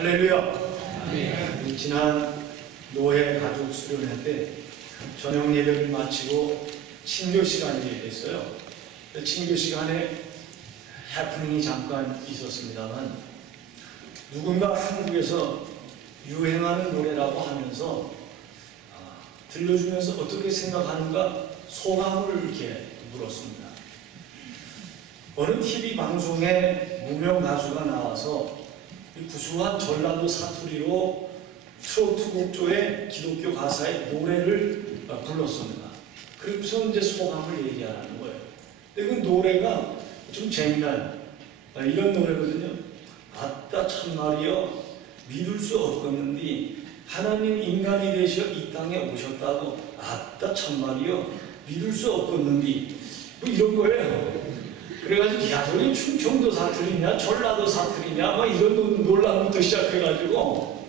할렐루야. 지난 노회 가족 수련회 때 저녁 예배를 마치고 친교 시간이 됐어요. 친교 시간에 해프닝이 잠깐 있었습니다만 누군가 한국에서 유행하는 노래라고 하면서 들려주면서 어떻게 생각하는가 소감을 이렇게 물었습니다. 어느 TV 방송에 무명 가수가 나와서 구수한 전라도 사투리로 트로트 곡조의 기독교 가사의 노래를 불렀습니다. 그래서 이제 소감을 얘기하는 거예요. 근데 그 노래가 좀 재미나요. 이런 노래거든요. 아따 참말이여 믿을 수 없겠는데 하나님 인간이 되셔 이 땅에 오셨다고 아따 참말이여 믿을 수 없겠는데 뭐 이런 거예요. 그래가지고 야 저기 충청도 사투리냐 전라도 사투리냐 뭐 이런 논란부터 시작해가지고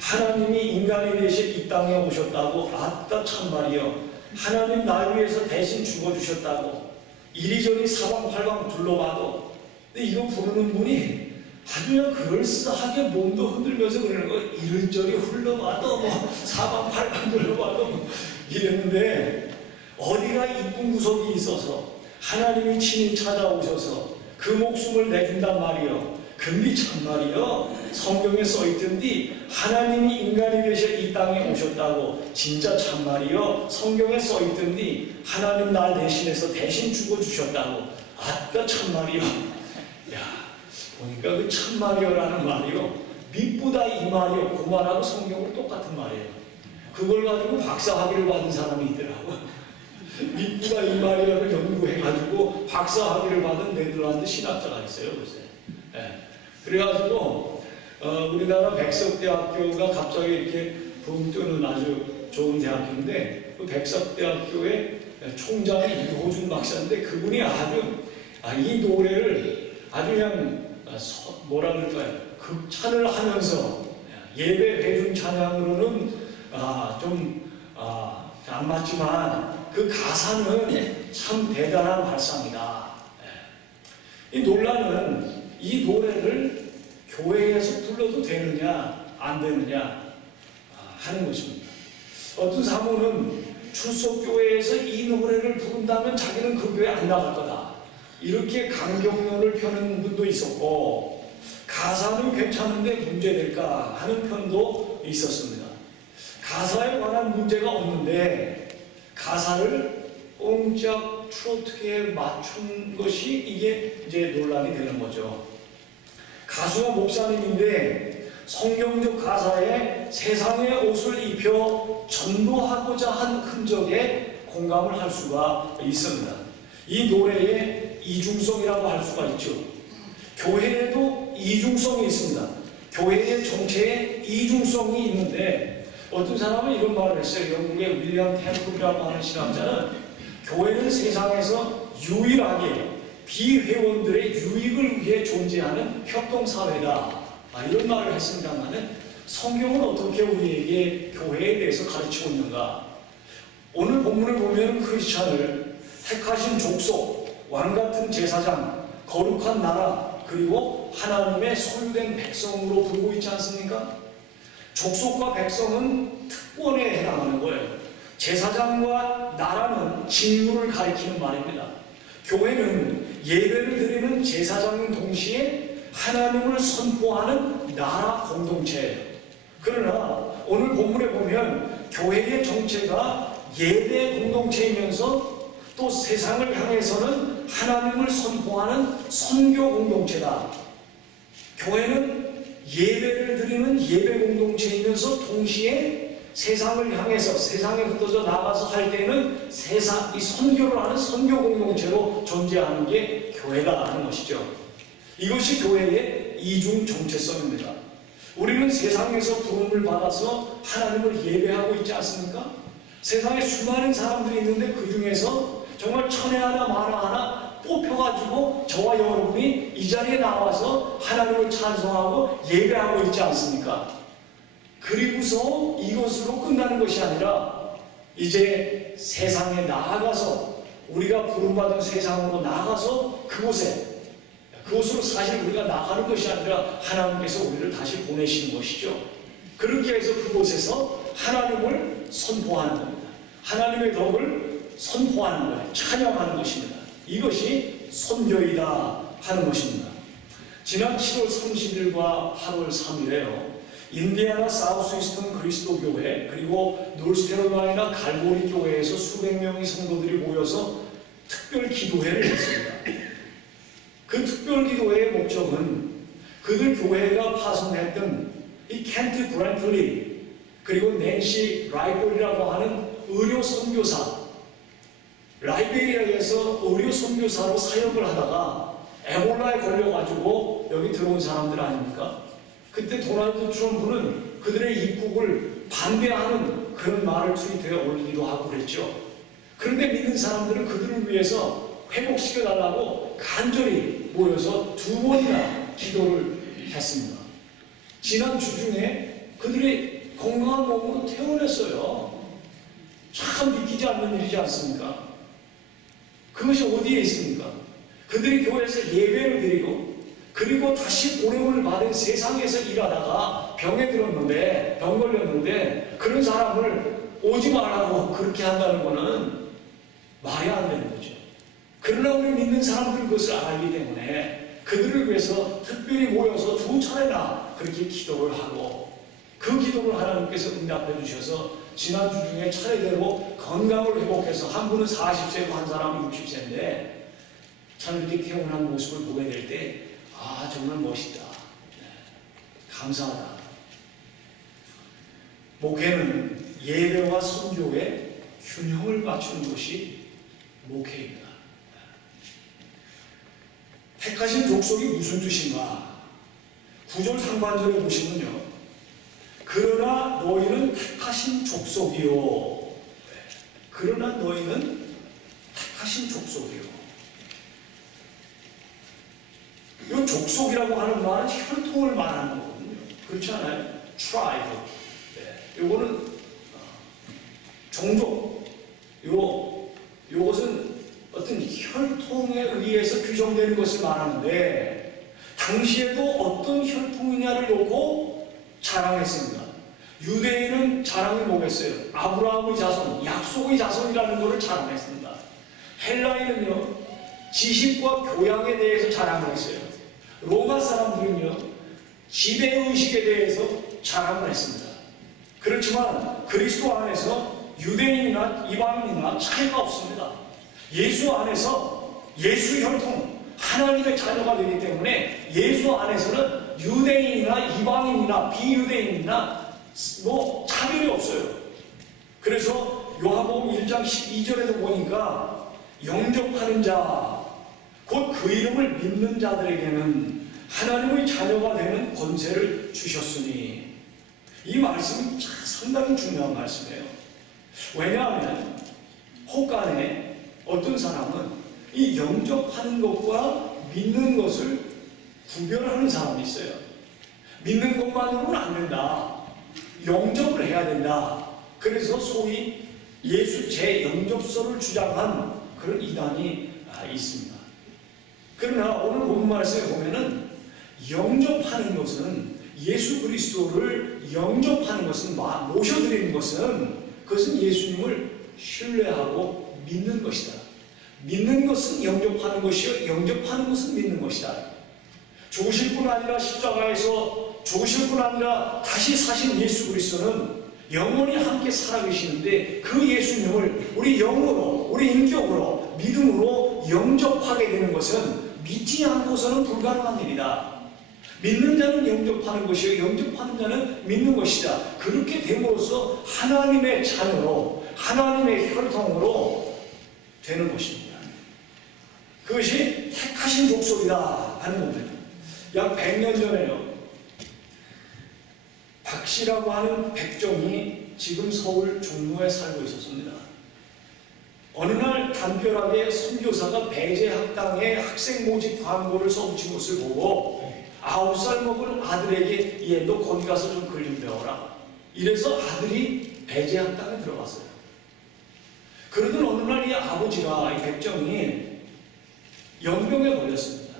하나님이 인간이 되셔 이 땅에 오셨다고 아따 참말이여 하나님 날 위해서 대신 죽어주셨다고 이리저리 사방팔방 둘러봐도 근데 이거 부르는 분이 아주 그냥 그럴싸하게 몸도 흔들면서 그러는 거예요. 이리저리 흘러봐도 뭐 사방팔방 둘러봐도 뭐 이랬는데 어디가 이쁜 구석이 있어서 하나님이 친히 찾아오셔서 그 목숨을 내준단 말이요. 근데 참말이요. 성경에 써있던디 하나님이 인간이 되셔 이 땅에 오셨다고 진짜 참말이요. 성경에 써있던디 하나님 날 대신해서 대신 죽어주셨다고 아따 참말이요. 야 보니까 그 참말이요라는 말이요. 믿보다 이 말이요. 그 말하고 성경은 똑같은 말이에요. 그걸 가지고 박사학위를 받은 사람이 있더라고요. 믿보다 이 말이야를 연구해가지고 박사학위를 받은 네덜란드 신학자가 있어요. 그래가지고 우리나라 백석대학교가 갑자기 이렇게 붕 뜨는 아주 좋은 대학교인데 그 백석대학교의 총장이 유호준 박사인데 그분이 아주 이 노래를 아주 그냥 뭐라 그럴까요? 극찬을 하면서 예배 대중 찬양으로는 좀 안 맞지만 그 가사는 참 대단한 발상이다. 이 논란은 이 노래를 교회에서 불러도 되느냐 안 되느냐 하는 것입니다. 어떤 사모는 출석교회에서 이 노래를 부른다면 자기는 그 교회 안 나갈 거다. 이렇게 강경론을 펴는 분도 있었고 가사는 괜찮은데 문제될까 하는 편도 있었습니다. 가사에 관한 문제가 없는데 가사를 꽁짝 트로트에 맞춘 것이 이게 이제 논란이 되는 거죠. 가수가 목사님인데 성경적 가사에 세상의 옷을 입혀 전도하고자 한 흔적에 공감을 할 수가 있습니다. 이 노래에 이중성이라고 할 수가 있죠. 교회에도 이중성이 있습니다. 교회의 정체에 이중성이 있는데 어떤 사람은 이런 말을 했어요. 영국의 윌리엄 템플이라고 하는 신학자는 교회는 세상에서 유일하게 비회원들의 유익을 위해 존재하는 협동사회다. 이런 말을 했습니다만 성경은 어떻게 우리에게 교회에 대해서 가르치고 있는가? 오늘 본문을 보면 크리스찬을 택하신 족속, 왕같은 제사장, 거룩한 나라 그리고 하나님의 소유된 백성으로 부르고 있지 않습니까? 족속과 백성은 특권에 해당하는 거예요. 제사장과 나라는 직무를 가리키는 말입니다. 교회는 예배를 드리는 제사장인 동시에 하나님을 선포하는 나라 공동체예요. 그러나 오늘 본문에 보면 교회의 정체가 예배 공동체이면서 또 세상을 향해서는 하나님을 선포하는 선교 공동체다. 교회는 예배를 드리는 예배 공동체이면서 동시에 세상을 향해서 세상에 흩어져 나가서 할 때는 이 선교를 하는 선교 공동체로 존재하는 게 교회다라는 것이죠. 이것이 교회의 이중 정체성입니다. 우리는 세상에서 부름을 받아서 하나님을 예배하고 있지 않습니까? 세상에 수많은 사람들이 있는데 그 중에서 정말 천에 하나 만에 하나 뽑혀가지고 저와 여러분이 이 자리에 나와서 하나님을 찬송하고 예배하고 있지 않습니까? 그리고서 이것으로 끝나는 것이 아니라 이제 세상에 나아가서 우리가 부름받은 세상으로 나아가서 그곳에 그곳으로 사실 우리가 나가는 것이 아니라 하나님께서 우리를 다시 보내시는 것이죠. 그렇게 해서 그곳에서 하나님을 선포하는 겁니다. 하나님의 덕을 선포하는 거예요. 찬양하는 것입니다. 이것이 선교이다 하는 것입니다. 지난 7월 30일과 8월 3일에요. 인디애나 사우스 이스턴 그리스도 교회 그리고 노스캐롤라이나 갈보리 교회에서 수백 명의 성도들이 모여서 특별 기도회를 했습니다. 그 특별 기도회의 목적은 그들 교회가 파송했던 이 켄트 브랜틀리 그리고 낸시 라이볼이라고 하는 의료 선교사, 라이베리아에서 의료 선교사로 사역을 하다가 에볼라에 걸려가지고 여기 들어온 사람들 아닙니까? 그때 도널드 트럼프는 그들의 입국을 반대하는 그런 말을 트위터에 올리기도 하고 그랬죠. 그런데 믿는 사람들은 그들을 위해서 회복시켜달라고 간절히 모여서 2번이나 기도를 했습니다. 지난 주 중에 그들이 건강한 몸으로 퇴원했어요. 참 믿기지 않는 일이지 않습니까? 그것이 어디에 있습니까? 그들이 교회에서 예배를 드리고 그리고 다시 보냄을 받은 세상에서 일하다가 병에 들었는데 병 걸렸는데 그런 사람을 오지 말라고 그렇게 한다는 것은 말이 안 되는 거죠. 그러나 우리 믿는 사람들은 그것을 알기 때문에 그들을 위해서 특별히 모여서 2차례나 그렇게 기도를 하고 그 기도를 하나님께서 응답해 주셔서 지난주 중에 차례대로 건강을 회복해서 한 분은 40세고 한 사람은 60세인데 참 이렇게 개운한 모습을 보게 될 때 아 정말 멋있다. 네. 감사하다. 목회는 예배와 선교의 균형을 맞추는 것이 목회입니다. 택하신 족속이 무슨 뜻인가? 9절 상반절에 보시면요. 그러나 너희는 택하신 족속이요. 그러나 너희는 택하신 족속이요. 이 족속이라고 하는 말은 혈통을 말하는 거거든요. 그렇지 않아요? tribe. 네. 요거는 종족. 요것은 어떤 혈통에 의해서 규정되는 것을 말하는데 당시에도 어떤 혈통이냐를 놓고 자랑했습니다. 유대인은 자랑이 뭐겠어요? 아브라함의 자손, 약속의 자손이라는 것을 자랑했습니다. 헬라인은요, 지식과 교양에 대해서 자랑을 했어요. 로마 사람들은요, 지배의식에 대해서 자랑을 했습니다. 그렇지만 그리스도 안에서 유대인이나 이방인이나 차이가 없습니다. 예수 안에서 예수 혈통, 하나님의 자녀가 되기 때문에 예수 안에서는 유대인이나 이방인이나 비유대인이나 뭐 차별이 없어요. 그래서 요한복음 1장 12절에도 보니까 영접하는 자, 곧 그 이름을 믿는 자들에게는 하나님의 자녀가 되는 권세를 주셨으니 이 말씀이 상당히 중요한 말씀이에요. 왜냐하면 혹간에 어떤 사람은 이 영접하는 것과 믿는 것을 구별하는 사람이 있어요. 믿는 것만으로는 안 된다. 영접을 해야 된다. 그래서 소위 예수 재영접서를 주장한 그런 이단이 있습니다. 그러나 오늘 본문 말씀에 보면은 영접하는 것은 예수 그리스도를 영접하는 것은 모셔드리는 것은 그것은 예수님을 신뢰하고 믿는 것이다. 믿는 것은 영접하는 것이요 영접하는 것은 믿는 것이다. 죽으실 뿐 아니라 십자가에서 죽으실 뿐 아니라 다시 사신 예수 그리스도는 영원히 함께 살아계시는데 그 예수님을 우리 영으로 우리 인격으로 믿음으로 영접하게 되는 것은 믿지 않고서는 불가능한 일이다. 믿는 자는 영접하는 것이요 영접하는 자는 믿는 것이다. 그렇게 됨으로써 하나님의 자녀로 하나님의 혈통으로 되는 것입니다. 그것이 택하신 족속이다 하는 겁니다. 약 100년 전에요. 박씨라고 하는 백정이 지금 서울 종로에 살고 있었습니다. 어느 날 담벼락에 선교사가 배제학당에 학생 모집 광고를 써붙인 것을 보고 9살 먹은 아들에게 얘 너 거기 가서 좀 글 좀 배워라. 이래서 아들이 배제학당에 들어갔어요. 그러던 어느 날 이 아버지가 이 백정이 연병에 걸렸습니다.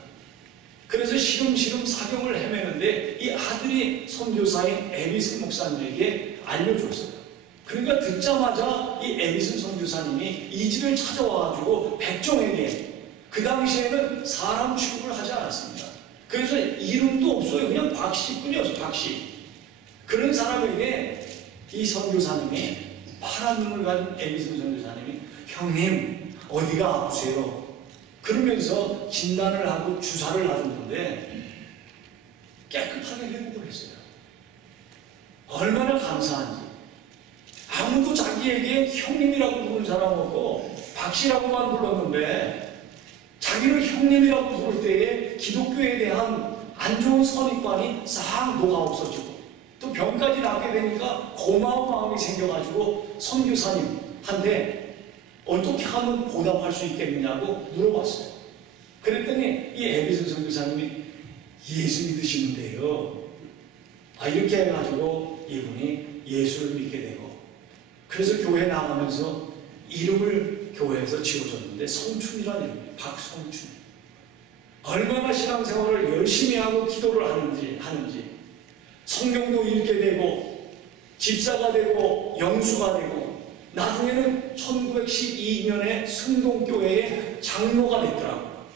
그래서 시름시름 사경을 헤매는데 이 아들이 선교사인 에비슨 목사님에게 알려줬어요. 그러니까 듣자마자 이 에비슨 선교사님이 이 집을 찾아와가지고 백종에게, 그 당시에는 사람 취급을 하지 않았습니다. 그래서 이름도 없어요. 그냥 박씨뿐이었어요. 박씨. 그런 사람에게 이 선교사님이, 파란 눈을 가진 에비슨 선교사님이 형님 어디가 아프세요? 그러면서 진단을 하고 주사를 놔줬는데 깨끗하게 회복을 했어요. 얼마나 감사한지. 아무도 자기에게 형님이라고 부르는 사람 없고 박씨라고만 불렀는데 자기를 형님이라고 부를 때에 기독교에 대한 안 좋은 선입관이 싹 녹아 없어지고 또 병까지 낫게 되니까 고마운 마음이 생겨가지고 선교사님한테 어떻게 하면 보답할 수 있겠느냐고 물어봤어요. 그랬더니 이 에비슨 선교사님이 예수 믿으시는데요. 이렇게 해가지고 이분이 예수를 믿게 되고, 그래서 교회 나가면서 이름을 교회에서 지어줬는데 성춘이라는 이름이에요. 박성춘. 얼마나 신앙생활을 열심히 하고 기도를 하는지 성경도 읽게 되고 집사가 되고 영수가 되고 나중에는 1912년에 승동교회의 장로가 됐더라고요.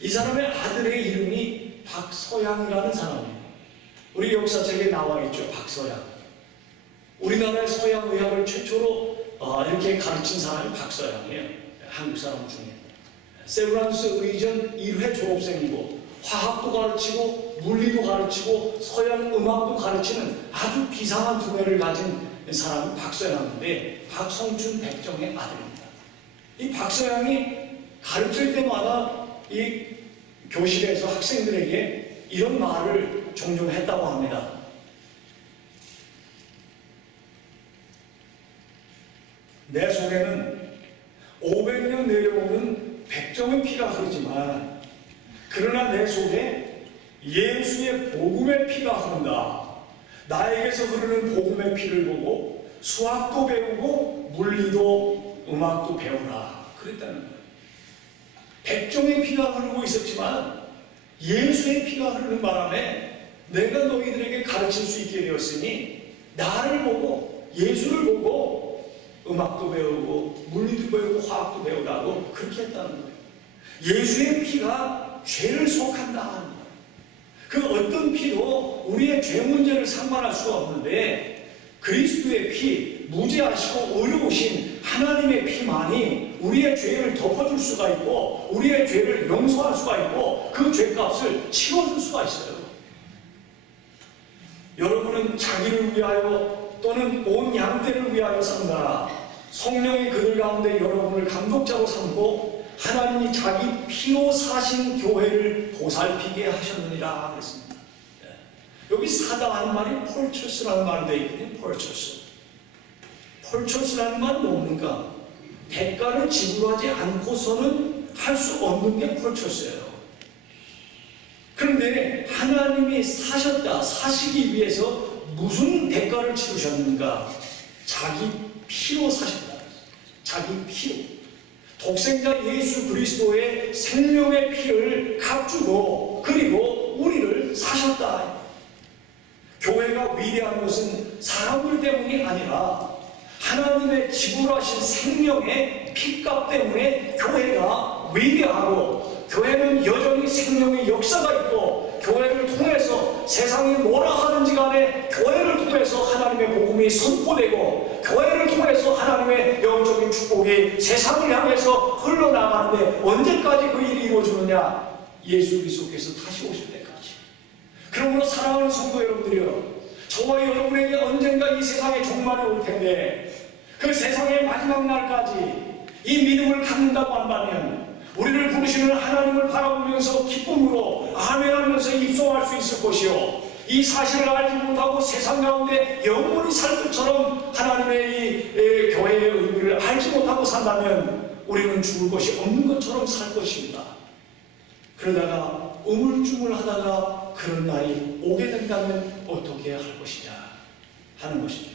이 사람의 아들의 이름이 박서양이라는 사람이에요. 우리 역사책에 나와 있죠. 박서양. 우리나라의 서양의학을 최초로 이렇게 가르친 사람이 박서양이에요. 한국 사람 중에. 세브란스 의전 1회 졸업생이고 화학도 가르치고 물리도 가르치고 서양 음악도 가르치는 아주 비상한 두뇌를 가진 사람이 박서양인데 박성춘 백정의 아들입니다. 이 박서양이 가르칠 때마다 이 교실에서 학생들에게 이런 말을 종종 했다고 합니다. 내 속에는 500년 내려오는 백정의 피가 흐르지만 그러나 내 속에 예수의 복음의 피가 흐른다. 나에게서 흐르는 복음의 피를 보고 수학도 배우고 물리도 음악도 배우라. 그랬다는 거예요. 백종의 피가 흐르고 있었지만 예수의 피가 흐르는 바람에 내가 너희들에게 가르칠 수 있게 되었으니 나를 보고 예수를 보고 음악도 배우고 물리도 배우고 화학도 배우라고 그렇게 했다는 거예요. 예수의 피가 죄를 속한다. 그 어떤 피도 우리의 죄 문제를 상관할 수가 없는데 그리스도의 피, 무죄하시고 의로우신 하나님의 피만이 우리의 죄를 덮어줄 수가 있고 우리의 죄를 용서할 수가 있고 그 죄값을 치워줄 수가 있어요. 여러분은 자기를 위하여 또는 온 양떼를 위하여 산다. 성령이 그들 가운데 여러분을 감독자로 삼고 하나님이 자기 피로 사신 교회를 보살피게 하셨느니라 그랬습니다. 여기 사다 하는 말이 폴처스라는 말로 되어 있거든요. 폴처스. 폴처스라는 말은 뭡니까? 대가를 지불하지 않고서는 할 수 없는 게 폴처스예요. 그런데 하나님이 사시기 위해서 무슨 대가를 치르셨는가? 자기 피로 사셨다. 자기 피로. 독생자 예수 그리스도의 생명의 피를 값주고 그리고 우리를 사셨다. 교회가 위대한 것은 사람들 때문이 아니라 하나님의 지불하신 생명의 피값 때문에 교회가 위대하고 교회는 여전히 생명의 역사가 있고 교회를 통해서 세상이 뭐라 하든지 간에 교회를 통해서 하나님의 복음이 선포되고 교회를 통해서 하나님의 영적인 축복이 세상을 향해서 흘러나가는데 언제까지 그 일이 이루어지느냐? 예수 그리스도께서 다시 오실 때까지. 그러므로 사랑하는 성도 여러분들이요, 저와 여러분에게 언젠가 이 세상의 종말이 올 텐데 그 세상의 마지막 날까지 이 믿음을 갖는다고 한다면 우리를 부르시는 하나님을 바라보면서 기쁨으로 아멘하면서 입송할 수 있을 것이요, 이 사실을 알지 못하고 세상 가운데 영원히 살 것처럼 하나님의 이 교회의 의미를 알지 못하고 산다면 우리는 죽을 것이 없는 것처럼 살 것입니다. 그러다가 우물쭈물하다가 그런 날이 오게 된다면 어떻게 할 것이냐 하는 것이죠.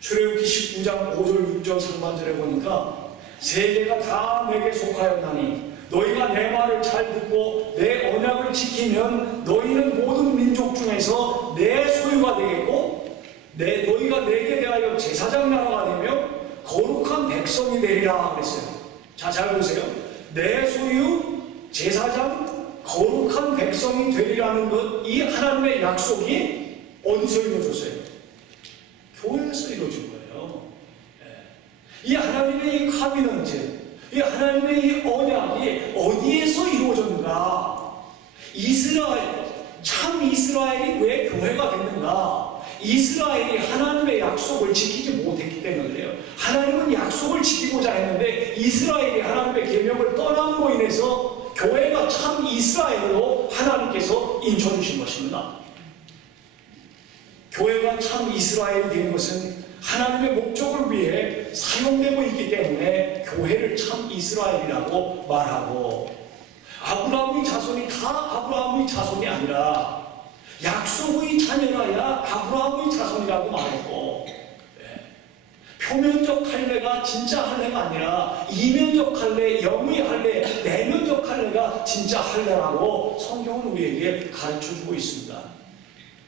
출애굽기 19장 5절 6절 상반절에 보니까 세계가 다 내게 속하였나니 너희가 내 말을 잘 듣고 내 언약을 지키면 너희는 모든 민족 중에서 내 소유가 되겠고 너희가 내게 대하여 제사장 나라가 되며 거룩한 백성이 되리라 그랬어요. 자, 잘 보세요. 내 소유, 제사장, 거룩한 백성이 되리라는 것, 이 하나님의 약속이 어디서 이루어졌어요? 교회에서 이루어진 거예요. 이 하나님의 이 카비넌트, 이 하나님의 이 언약이 어디에서 이루어졌는가? 참 이스라엘이 왜 교회가 됐는가? 이스라엘이 하나님의 약속을 지키지 못했기 때문에 그래요. 하나님은 약속을 지키고자 했는데 이스라엘이 하나님의 계명을 떠남으로 인해서 교회가 참 이스라엘로 하나님께서 인쳐주신 것입니다. 교회가 참 이스라엘이 된 것은 하나님의 목적을 위해 사용되고 있기 때문에 교회를 참 이스라엘이라고 말하고, 아브라함의 자손이 다 아브라함의 자손이 아니라 약속의 자녀라야 아브라함의 자손이라고 말했고, 표면적 할례가 진짜 할례가 아니라 이면적 할례, 영의 할례, 내면적 할례가 진짜 할례라고 성경은 우리에게 가르쳐주고 있습니다.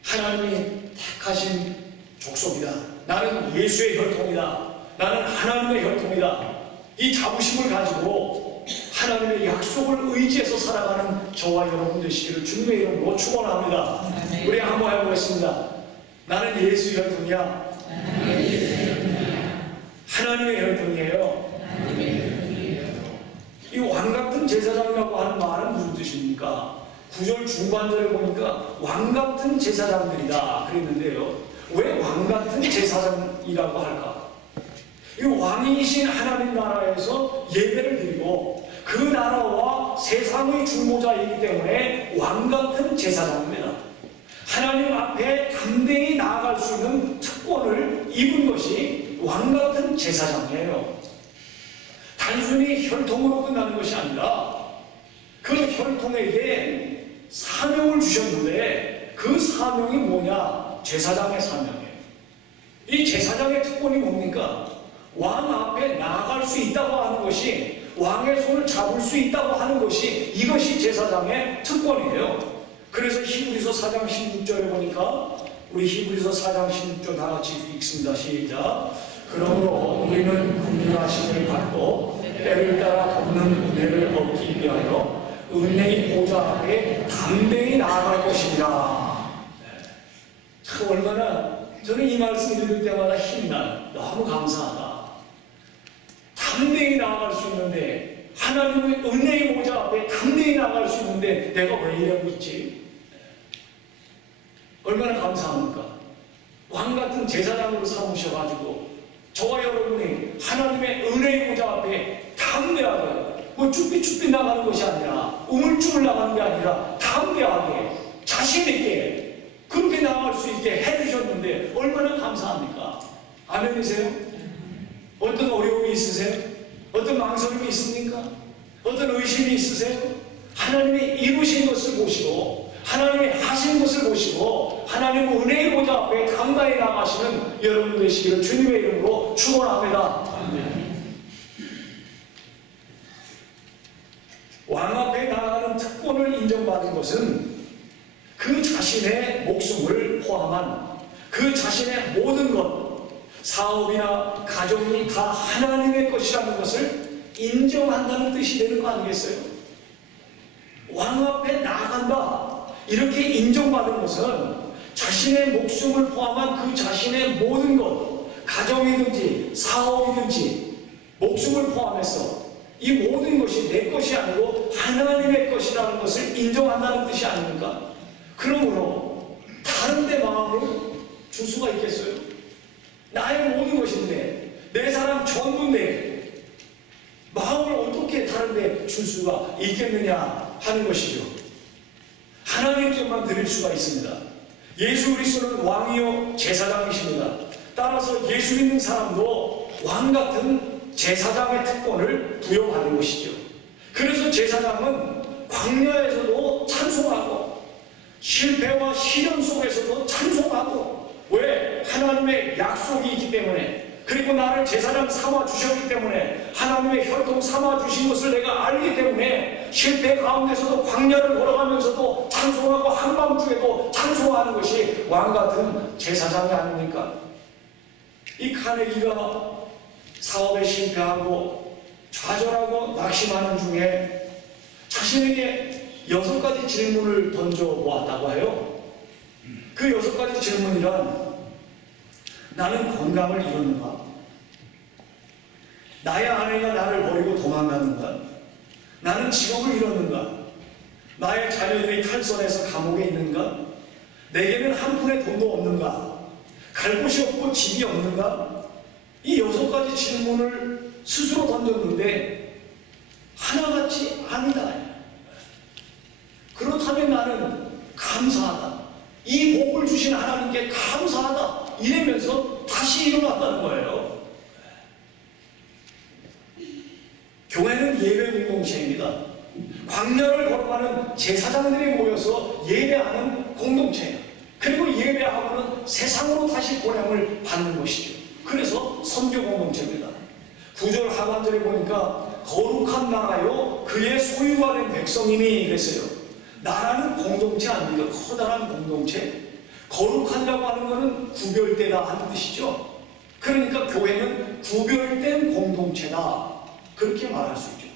하나님이 택하신 족속이다. 나는 예수의 혈통이다. 나는 하나님의 혈통이다. 이 자부심을 가지고 하나님의 약속을 의지해서 살아가는 저와 여러분 되시기를 주님의 이름으로 축원합니다. 우리 한번 해보겠습니다. 나는 예수 혈통이야. 하나님의 혈통이에요. 이 왕같은 제사장이라고 하는 말은 무슨 뜻입니까? 9절 중반절에 보니까 왕같은 제사장들이다 그랬는데요. 왜 왕같은 제사장이라고 할까? 이 왕이신 하나님 나라에서 예배를 드리고 그 나라와 세상의 중보자이기 때문에 왕같은 제사장입니다. 하나님 앞에 담대히 나아갈 수 있는 특권을 입은 것이 왕같은 제사장이에요. 단순히 혈통으로 끝나는 것이 아니라 그 혈통에게 사명을 주셨는데 그 사명이 뭐냐? 제사장의 사명이에요. 이 제사장의 특권이 뭡니까? 왕 앞에 나아갈 수 있다고 하는 것이, 왕의 손을 잡을 수 있다고 하는 것이, 이것이 제사장의 특권이에요. 그래서 히브리서 4장 16절에 보니까, 우리 히브리서 4장 16절 다 같이 읽습니다. 시작. 그러므로 우리는 긍휼하심을 받고 때를 따라 돕는 은혜를 얻기 위하여 은혜의 보좌 앞에 담대히 나아갈 것이니라. 참 얼마나 저는 이 말씀 읽을 때마다 힘이 나요. 너무 감사하다. 담대히 나아갈 수 있는데, 하나님의 은혜의 보좌 앞에 담대히 나아갈 수 있는데 내가 왜 이러고 있지? 얼마나 감사합니까? 왕같은 제사장으로 삼으셔가지고 저와 여러분이 하나님의 은혜의 보좌 앞에 담대하게, 뭐 쭈삣쭈삣 나가는 것이 아니라, 우물쭈물 나가는 게 아니라 담대하게 자신있게 그렇게 나아갈 수 있게 해주셨는데 얼마나 감사합니까? 아멘이세요? 어떤 어려움이 있으세요? 어떤 망설임이 있습니까? 어떤 의심이 있으세요? 하나님이 이루신 것을 보시고 하나님이 하신 것을 보시고 하나님의 은혜의 보좌 앞에 담대히 나가시는 여러분 되시기를 주님의 이름으로 축원합니다. 왕 앞에 나아가는 특권을 인정받은 것은 그 자신의 목숨을 포함한 그 자신의 모든 것, 사업이나 가정이 다 하나님의 것이라는 것을 인정한다는 뜻이 되는 거 아니겠어요? 왕 앞에 나아간다, 이렇게 인정받은 것은 자신의 목숨을 포함한 그 자신의 모든 것, 가정이든지 사업이든지 목숨을 포함해서 이 모든 것이 내 것이 아니고 하나님의 것이라는 것을 인정한다는 뜻이 아닙니까? 그러므로 다른 데 마음을 줄 수가 있겠어요? 나의 모든 것인데, 내 사람 전부인데 마음을 어떻게 다른 데 줄 수가 있겠느냐 하는 것이죠. 하나님께만 드릴 수가 있습니다. 예수 그리스도는 왕이요 제사장이십니다. 따라서 예수 믿는 사람도 왕같은 제사장의 특권을 부여받은 것이죠. 그래서 제사장은 광야에서도 찬송하고 실패와 시련 속에서도 찬송하고, 왜? 하나님의 약속이 있기 때문에 그리고 나를 제사장 삼아 주셨기 때문에, 하나님의 혈통 삼아 주신 것을 내가 알기 때문에 실패 가운데서도 광야를 걸어가면서도 찬송하고 한밤중에도 찬송하는 것이 왕같은 제사장이 아닙니까? 이 카네기가 사업에 실패하고 좌절하고 낙심하는 중에 자신에게 6가지 질문을 던져보았다고 해요. 그 6가지 질문이란: 나는 건강을 잃었는가? 나의 아내가 나를 버리고 도망갔는가? 나는 직업을 잃었는가? 나의 자녀들이 탈선해서 감옥에 있는가? 내게는 한 푼의 돈도 없는가? 갈 곳이 없고 집이 없는가? 이 6가지 질문을 스스로 던졌는데 하나같이 아니다. 그렇다면 나는 감사하다. 이 복을 주신 하나님께 감사하다. 이러면서 다시 일어났다는 거예요. 교회는 예배 공동체입니다. 광야를 걸어가는 제사장들이 모여서 예배하는 공동체예요. 그리고 예배하고는 세상으로 다시 보냄을 받는 것이죠. 그래서 선교 공동체입니다. 9절 하반절에 보니까 거룩한 나라요 그의 소유가 된 백성이니 그랬어요. 나라는 공동체 아닙니까? 커다란 공동체. 거룩하다고 하는 것은 구별되다 하는 뜻이죠. 그러니까 교회는 구별된 공동체다, 그렇게 말할 수 있죠.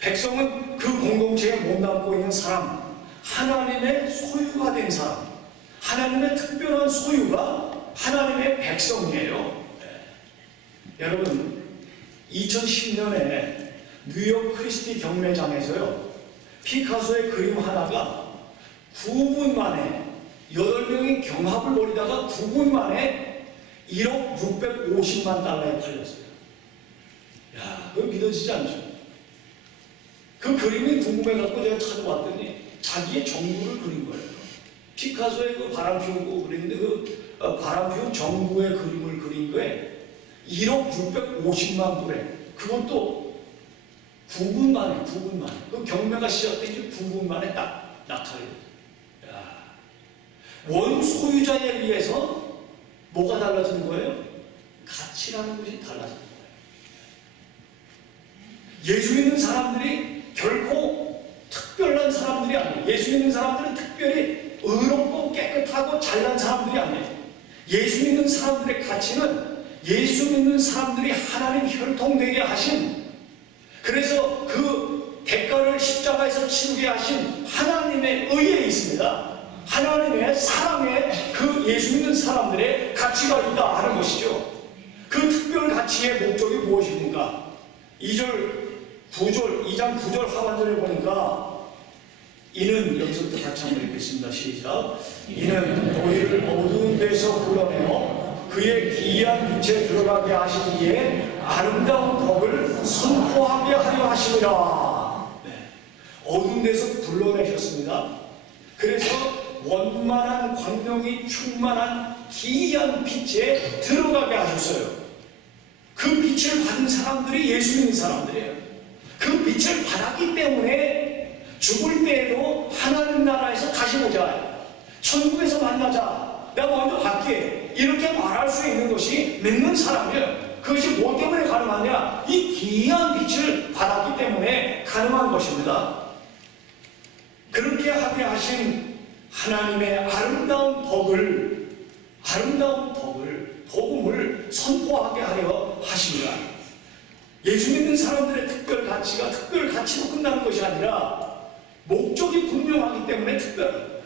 백성은 그 공동체에 몸담고 있는 사람, 하나님의 소유가 된 사람, 하나님의 특별한 소유가 하나님의 백성이에요. 여러분, 2010년에 뉴욕 크리스티 경매장에서요, 피카소의 그림 하나가 9분 만에 8명이 경합을 벌이다가 9분 만에 1억 650만 달러에 팔렸어요. 야, 그건 믿어지지 않죠? 그 그림이 궁금해갖고 제가 찾아봤더니 자기의 정부를 그린 거예요. 피카소의 그 바람 피우고 그랬는데 그 바람 피운 정부의 그림을 그린 거에 1억 650만 불에, 그것도 9분 만에, 9분 만에. 그 경매가 시작된 지 9분 만에 딱 낙찰이 됐어요. 원 소유자에 의해서 뭐가 달라지는 거예요? 가치라는 것이 달라지는 거예요. 예수 믿는 사람들이 결코 특별한 사람들이 아니에요. 예수 믿는 사람들은 특별히 의롭고 깨끗하고 잘난 사람들이 아니에요. 예수 믿는 사람들의 가치는 예수 믿는 사람들이 하나님 혈통되게 하신, 그래서 그 대가를 십자가에서 치르게 하신 하나님의 의에 있습니다. 하나님의 사랑에 그 예수 믿는 사람들의 가치가 있다 하는 것이죠. 그 특별 가치의 목적이 무엇입니까? 2장 9절 하반절에 보니까, 이는, 여기서부터 같이 한번 읽겠습니다. 시작. 이는 너희를 어두운 데서 불러내어 그의 기이한 빛에 들어가게 하시기에 아름다운 법을 선포하게 하려 하시니라. 네. 어두운 데서 불러내셨습니다. 그래서 원만한 광명이 충만한 기이한 빛에 들어가게 하셨어요. 그 빛을 받은 사람들이 예수 믿는 사람들이에요. 그 빛을 받았기 때문에 죽을 때에도 하나님 나라에서 다시 보자, 천국에서 만나자, 내가 먼저 갈게, 이렇게 말할 수 있는 것이 믿는 사람이에요. 그것이 뭐 때문에 가능하냐? 이 기이한 빛을 받았기 때문에 가능한 것입니다. 그렇게 하게 하신 하나님의 아름다운 복음을 선포하게 하려 하십니다. 예수 믿는 사람들의 특별 가치가 특별 가치로 끝나는 것이 아니라 목적이 분명하기 때문에 특별한 거예요.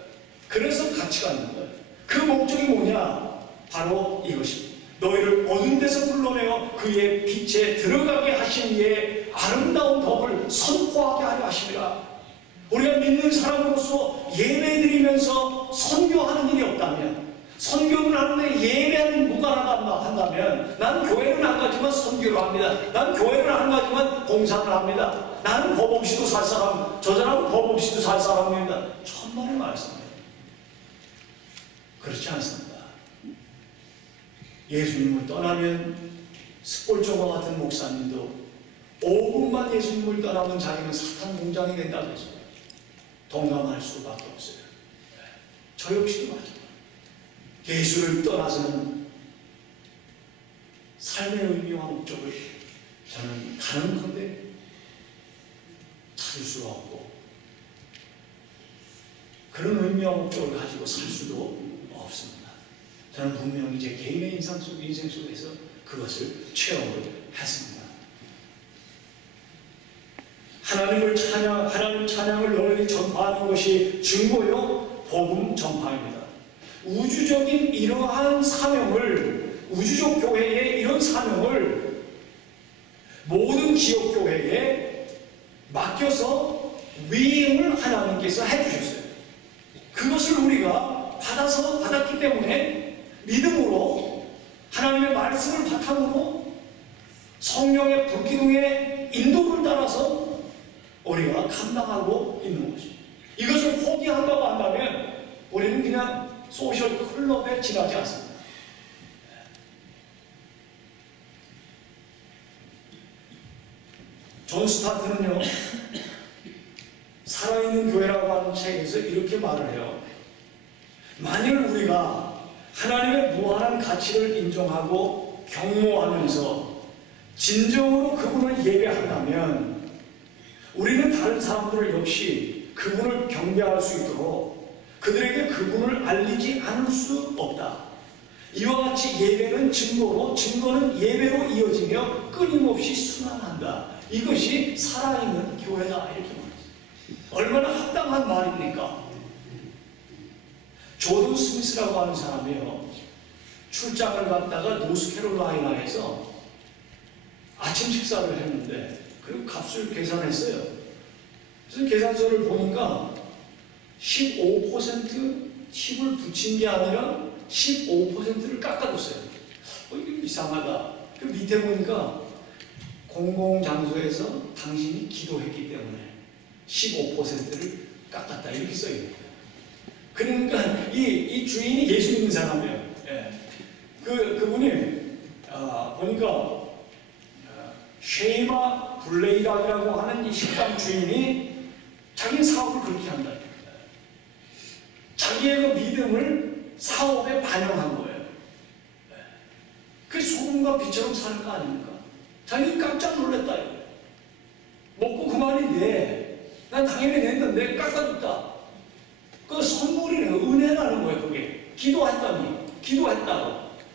그래서 가치가 있는 거예요. 그 목적이 뭐냐? 바로 이것입니다. 너희를 어두운 데서 불러내어 그의 빛에 들어가게 하신 이의 아름다운 법을 선포하게 하려 하십니다. 우리가 믿는 사람으로서 예배드리면서 선교하는 일이 없다면, 선교를 하는데 예배하는 무관하다 한다면, 난 교회는 안 가지만 선교를 합니다. 난 교회는 안 가지만 봉사를 합니다. 나는 법 없이도 살 사람, 저 사람은 법 없이도 살 사람입니다. 천만의 말씀이에요. 그렇지 않습니다. 예수님을 떠나면 스폴저와 같은 목사님도 5분만 예수님을 떠나면 자기는 사탄 공장이 된다고 했어요. 동감할 수밖에 없어요. 저 역시도 마찬가지예요. 예수를 떠나서는 삶의 의미와 목적을 저는 가능한데 찾을 수가 없고 그런 의미와 목적을 가지고 살 수도 없습니다. 저는 분명히 제 개인의 인생 속에서 그것을 체험을 했습니다. 하나님 찬양을 널리 전파하는 것이 증거요 복음 전파입니다. 우주적인 이러한 사명을, 우주적 교회의 이런 사명을 모든 기업 교회에 맡겨서 위임을 하나님께서 해주셨어요. 그것을 우리가 받았기 때문에 믿음으로 하나님의 말씀을 바탕으로 성령의 불기둥의 인도를 따라서 우리가 감당하고 있는 것입니다. 이것을 포기한다고 한다면 우리는 그냥 소셜 클럽에 지나지 않습니다. 존 스타트는요, 살아있는 교회라고 하는 책에서 이렇게 말을 해요. 만일 우리가 하나님의 무한한 가치를 인정하고 경모하면서 진정으로 그분을 예배한다면 우리는 다른 사람들 역시 그분을 경배할 수 있도록 그들에게 그분을 알리지 않을 수 없다. 이와 같이 예배는 증거는 예배로 이어지며 끊임없이 순환한다. 이것이 살아있는 교회다. 이렇게 말합니다. 얼마나 합당한 말입니까? 조던 스미스라고 하는 사람이요, 출장을 갔다가 노스캐롤라이나에서 아침 식사를 했는데 그리고 값을 계산했어요. 그래서 계산서를 보니까 15% 팁을 붙인 게 아니라 15%를 깎아줬어요. 이거 이상하다. 그 밑에 보니까 공공장소에서 당신이 기도했기 때문에 15%를 깎았다. 이렇게 써있는 거예요. 그러니까 이 주인이 예수 믿는 사람이에요. 예. 그분이 보니까 쉐이마 블레이락이라고 하는 이 식당 주인이 자기 사업을 그렇게 한다. 자기의 그 믿음을 사업에 반영한 거예요. 그 소금과 빛처럼 사는 거 아닙니까? 자기 깜짝 놀랐다. 먹고 그만인데 난 당연히 냈는데 깎아줬다. 그 선물이네, 은혜라는 거예요. 그게 기도했다고.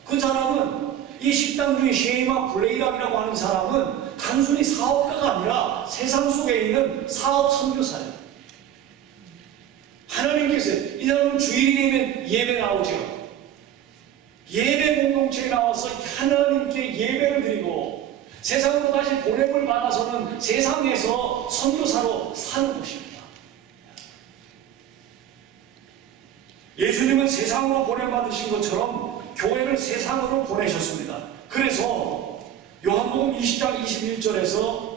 그 사람은 이 식당 주인 쉐이마 블레이락이라고 하는 사람은 단순히 사업가가 아니라 세상 속에 있는 사업 선교사예요. 하나님께서 이 사람은 주일이면 예배 나오죠. 예배 공동체에 나와서 하나님께 예배를 드리고 세상으로 다시 보냄을 받아서는 세상에서 선교사로 사는 것입니다. 예수님은 세상으로 보냄받으신 것처럼 교회를 세상으로 보내셨습니다. 그래서 요한복음 20장 21절에서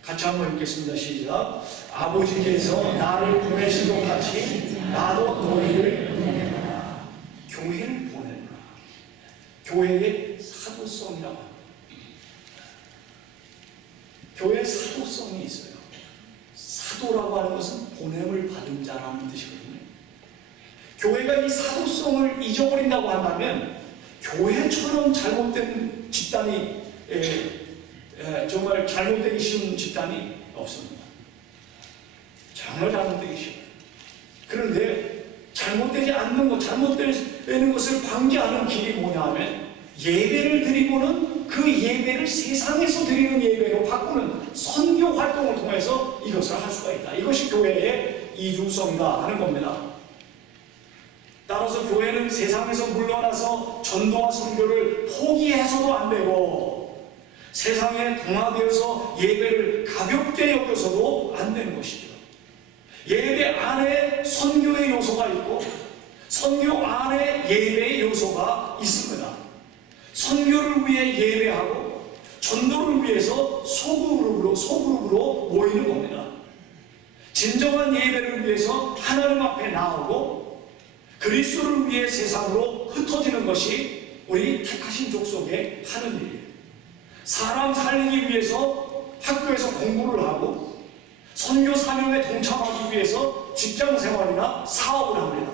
같이 한번 읽겠습니다. 시작. 아버지께서 나를 보내신 것 같이 나도 너희를 보내노라. 교회를 보내노라. 교회의 사도성이라고 합니다. 교회의 사도성이 있어요. 사도라고 하는 것은 보냄을 받은 자라는 뜻이거든요. 교회가 이 사도성을 잊어버린다고 한다면 교회처럼 잘못된 집단이 정말 잘못되기 쉬운 집단이 없습니다. 정말 잘못되기 쉬워요. 그런데 잘못되지 않는 것, 잘못되는 것을 방지하는 길이 뭐냐 하면 예배를 드리고는 그 예배를 세상에서 드리는 예배로 바꾸는 선교 활동을 통해서 이것을 할 수가 있다. 이것이 교회의 이중성이다 하는 겁니다. 따라서 교회는 세상에서 물러나서 전도와 선교를 포기해서도 안 되고 세상에 동화되어서 예배를 가볍게 여겨서도 안 되는 것이죠. 예배 안에 선교의 요소가 있고 선교 안에 예배의 요소가 있습니다. 선교를 위해 예배하고 전도를 위해서 소그룹으로 모이는 겁니다. 진정한 예배를 위해서 하나님 앞에 나오고 그리스도를 위해 세상으로 흩어지는 것이 우리 택하신 족속의 하는 일이에요. 사람 살리기 위해서 학교에서 공부를 하고 선교 사명에 동참하기 위해서 직장 생활이나 사업을 합니다.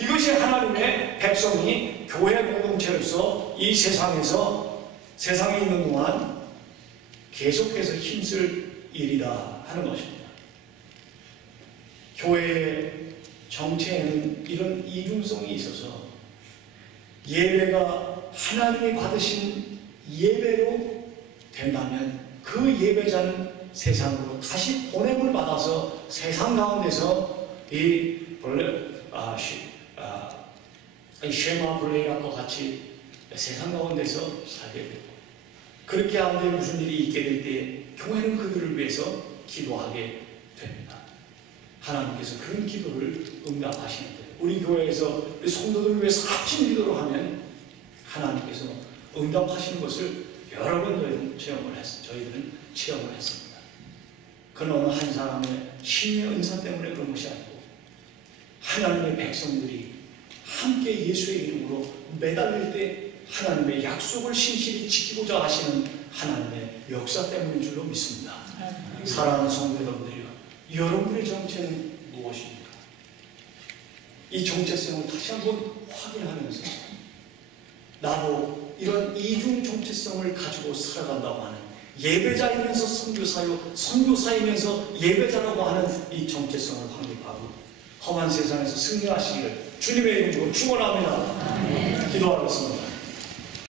이것이 하나님의 백성이 교회 공동체로서 이 세상에서 세상에 있는 동안 계속해서 힘쓸 일이다 하는 것입니다. 교회의 정체에는 이런 이중성이 있어서 예배가 하나님이 받으신 예배로 된다면 그 예배자는 세상으로 다시 보냄을 받아서 세상 가운데서 이 쉐마 블레이랑과 같이 세상 가운데서 살게 되고, 그렇게 하는데 무슨 일이 있게 될 때 교회는 그들을 위해서 기도하게 됩니다. 하나님께서 그런 기도를 응답하시는데, 우리 교회에서 우리 성도들을 위해서 합심 기도를 하면 하나님께서 응답하시는 것을 여러 번 저희들은 체험을 했습니다. 그는 어느 한 사람의 신의 은사 때문에 그런 것이 아니고 하나님의 백성들이 함께 예수의 이름으로 매달릴 때 하나님의 약속을 신실히 지키고자 하시는 하나님의 역사 때문인 줄로 믿습니다. 사랑하는 성도 여러분들이요, 여러분의 정체는 무엇입니까? 이 정체성을 다시 한번 확인하면서 나도 이런 이중 정체성을 가지고 살아간다고 하는, 예배자이면서 선교사요, 선교사이면서 예배자라고 하는 이 정체성을 확립하고 험한 세상에서 승리하시기를 주님의 이름으로 축원합니다. 기도하겠습니다.